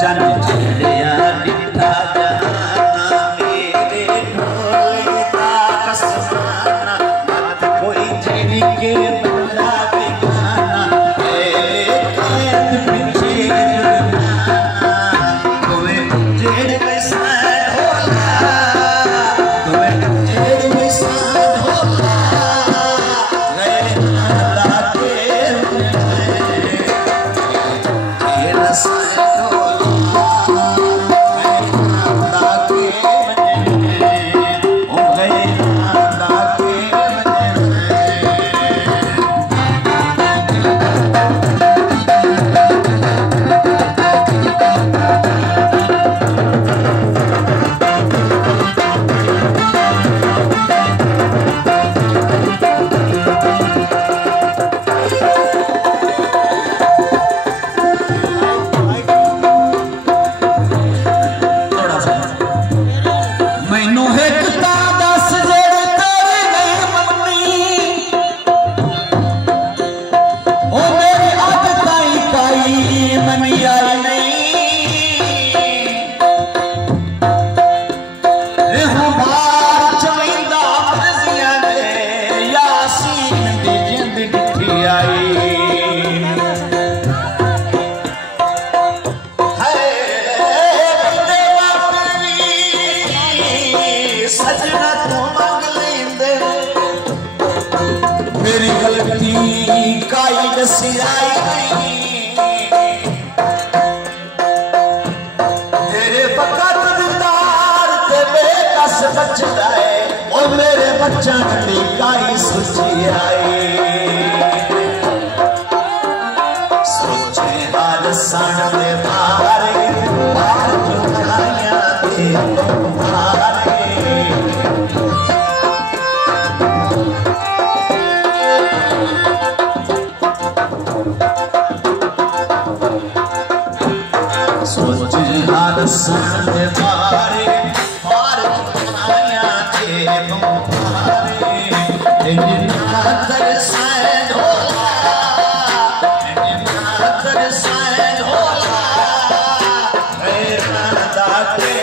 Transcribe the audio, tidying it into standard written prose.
चन झेड़िया डिठा जाना मेरे ढोले दा कसमाना मत कोई जेड़ी के बंदा बेगाना मेरे कैद पीछे जुड़ना तुम्हें जेड़ वैसा होला तुम्हें जेड़ वैसा होला गए अल्लाह के ये रसायन सजना तू मंग लेंदे मेरी गलती काई दसी आई तेरे बकत दिदार ते बेकस बचदा है और मेरे बच्चा दी काई सुची आई सोचे हाल सन दे बारे बार जुड़ाइया दे तुम्हारे सोचे हाल सन दे बारे बार जुड़ाइया दे तुम्हारे इन्ना तरसैन होला इन्ना तरसैन होला गैर दाते